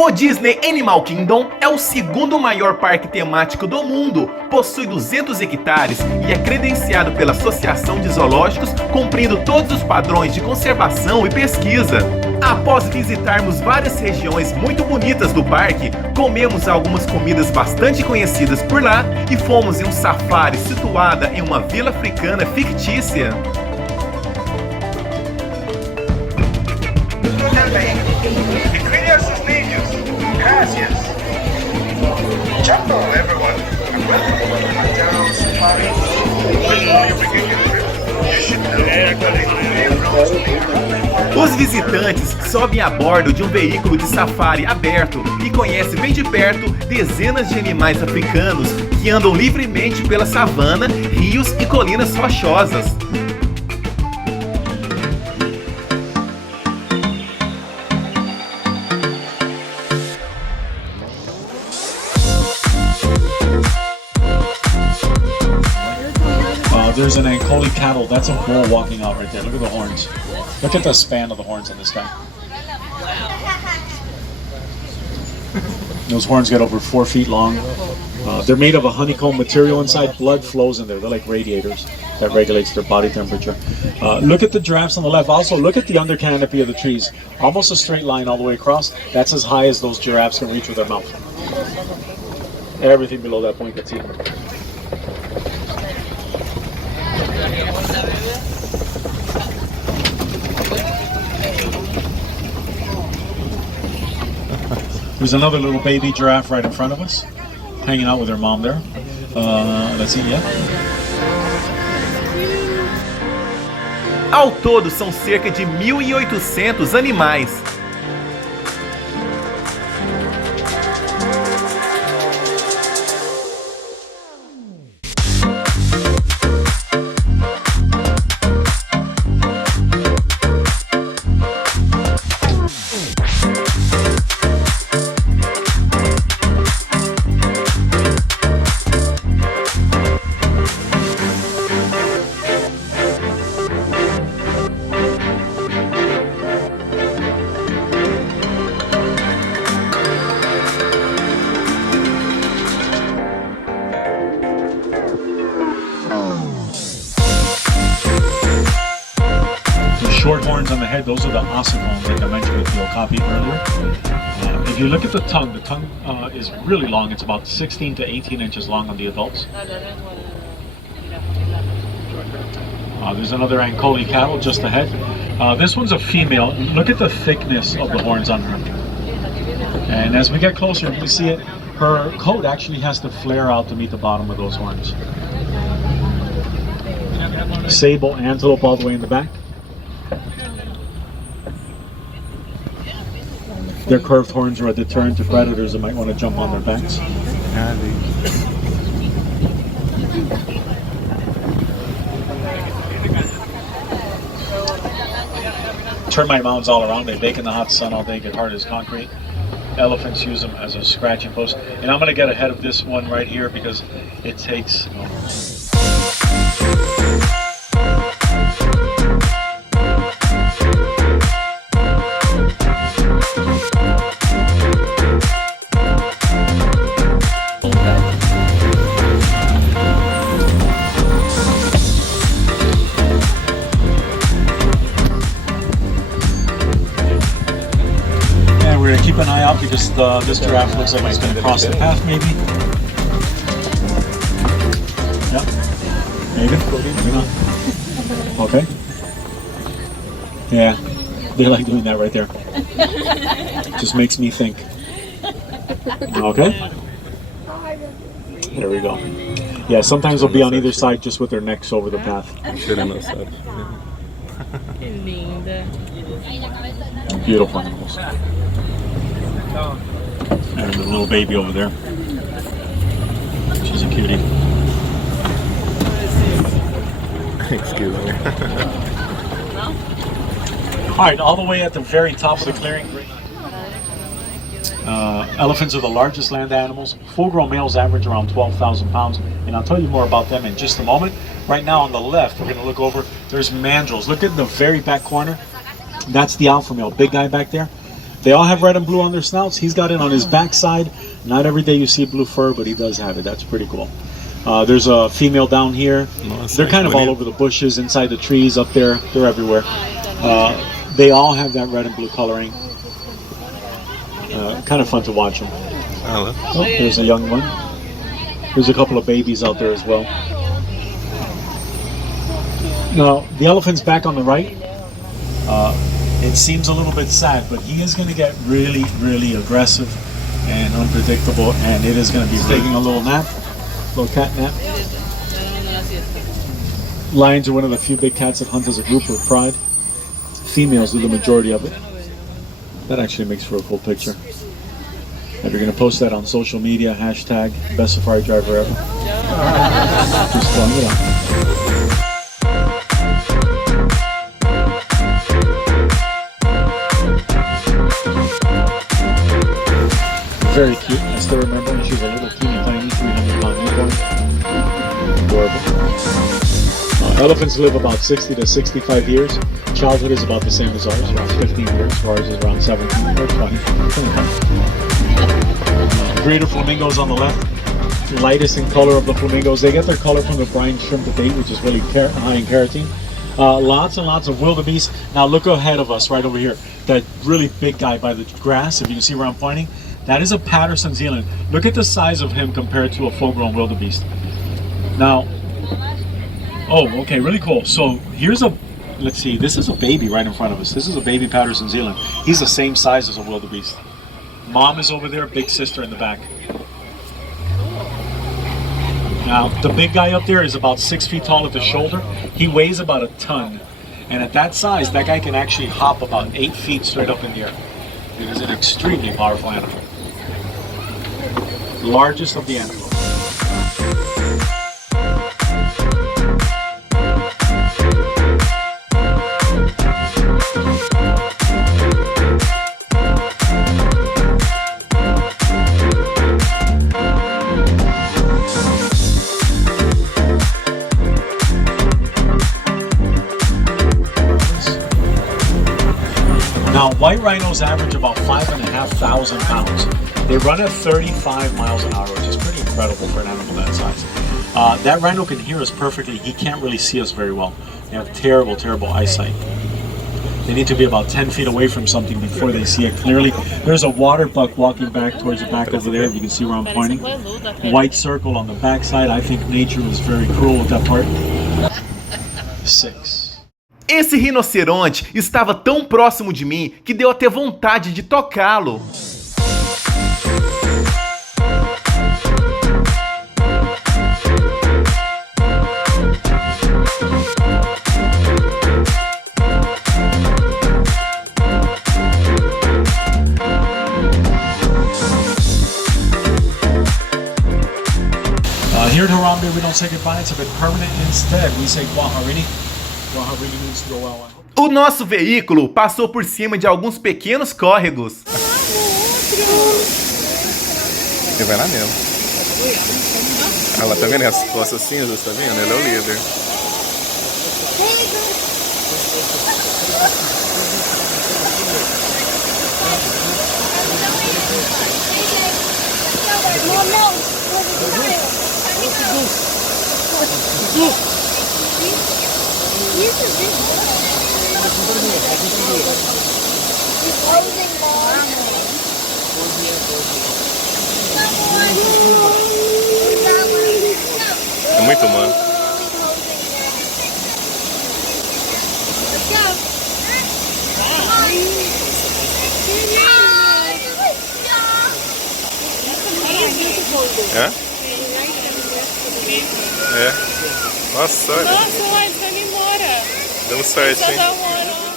O Disney Animal Kingdom é o segundo maior parque temático do mundo, possui 200 hectares e é credenciado pela Associação de Zoológicos, cumprindo todos os padrões de conservação e pesquisa. Após visitarmos várias regiões muito bonitas do parque, comemos algumas comidas bastante conhecidas por lá e fomos em um safari situada em uma vila africana fictícia. Os visitantes sobem a bordo de um veículo de safari aberto e conhecem bem de perto dezenas de animais africanos que andam livremente pela savana, rios e colinas rochosas. There's an Ankoli cattle. That's a bull walking out right there. Look at the horns. Look at the span of the horns on this guy. Those horns get over 4 feet long. They're made of a honeycomb material inside. Blood flows in there. They're like radiators that regulates their body temperature. Look at the giraffes on the left. Also, look at the under canopy of the trees. Almost a straight line all the way across. That's as high as those giraffes can reach with their mouth. Everything below that point gets eaten. There's another little baby giraffe right in front of us, hanging out with her mom there. Let's see, yeah. Ao todo, são cerca de 1.800 animais. Short horns on the head, those are the ossicones like I mentioned with the okapi earlier. If you look at the tongue is really long. It's about 16 to 18 inches long on the adults. There's another Ankoli cattle just ahead. This one's a female. Look at the thickness of the horns on her. And as we get closer, you see it, her coat actually has to flare out to meet the bottom of those horns. Sable antelope all the way in the back. Their curved horns are a deterrent to predators that might want to jump on their backs. Termite mounds all around. They bake in the hot sun all day, get hard as concrete. Elephants use them as a scratching post. And I'm going to get ahead of this one right here because it takes... We're going to keep an eye out because this giraffe looks like it's going to cross the path, maybe. Yeah, maybe. Maybe not. Okay. Yeah, they like doing that right there. Just makes me think. Okay. There we go. Yeah, sometimes they'll be on either side just with their necks over the path. Beautiful animals. And the little baby over there. She's a cutie. Excuse me. Alright, all the way at the very top of the clearing. Elephants are the largest land animals. Full-grown males average around 12,000 pounds. And I'll tell you more about them in just a moment. Right now on the left, we're going to look over. There's mandrills. Look at the very back corner. That's the alpha male, big guy back there. They all have red and blue on their snouts. He's got it on his backside. Not every day you see blue fur, but he does have it. That's pretty cool. There's a female down here. They're kind of all over the bushes, inside the trees, up there. They're everywhere. They all have that red and blue coloring. Kind of fun to watch them. Oh, there's a young one. There's a couple of babies out there as well. Now, the elephant's back on the right. It seems a little bit sad, but he is going to get really, really aggressive and unpredictable, and it is going to be taking a little nap, little cat nap. Lions are one of the few big cats that hunt as a group with pride. Females do the majority of it. That actually makes for a cool picture. And we're going to post that on social media, hashtag best safari driver ever. Just throwing it out. Very cute. I still remember when she was a little teeny tiny 300-pound newborn. Adorable. Elephants live about 60 to 65 years. Childhood is about the same as ours, around 15 years. Ours is around 17 or 20. Greater flamingos on the left. Lightest in color of the flamingos. They get their color from the brine shrimp bait, which is really high in carotene. Lots and lots of wildebeest. Now look ahead of us, right over here. That really big guy by the grass, if you can see where I'm pointing. That is a Patterson Zealand. Look at the size of him compared to a full-grown wildebeest. Now, oh, okay, really cool. So here's a, let's see, this is a baby right in front of us. This is a baby Patterson Zealand. He's the same size as a wildebeest. Mom is over there, big sister in the back. Now, the big guy up there is about 6 feet tall at the shoulder. He weighs about a ton. And at that size, that guy can actually hop about 8 feet straight up in the air. It is an extremely powerful animal. Largest of the antelope. Now, white rhinos average about 5,500 pounds. They run at 35 miles an hour, which is pretty incredible for an animal that size. That rhino can hear us perfectly. He can't really see us very well. They have terrible, terrible eyesight. They need to be about 10 feet away from something before they see it clearly. There's a water buck walking back towards the back over there. You can see where I'm pointing. White circle on the backside. I think nature was very cruel with that part. 6. Esse rinoceronte estava tão próximo de mim que deu até vontade de tocá-lo. Here at Harambe, we don't say goodbye, it's a bit permanent. Instead, we say Guaharini. Guaharini means farewell. O nosso veículo passou por cima de alguns pequenos córregos. Ele vai lá mesmo. Ela tá vendo as costas cinzas, tá vendo? Ele é o líder. É muito humano. É? É. Nossa, olha. Nossa, uai, tá indo embora. Deu certo, hein? Só dá uma hora.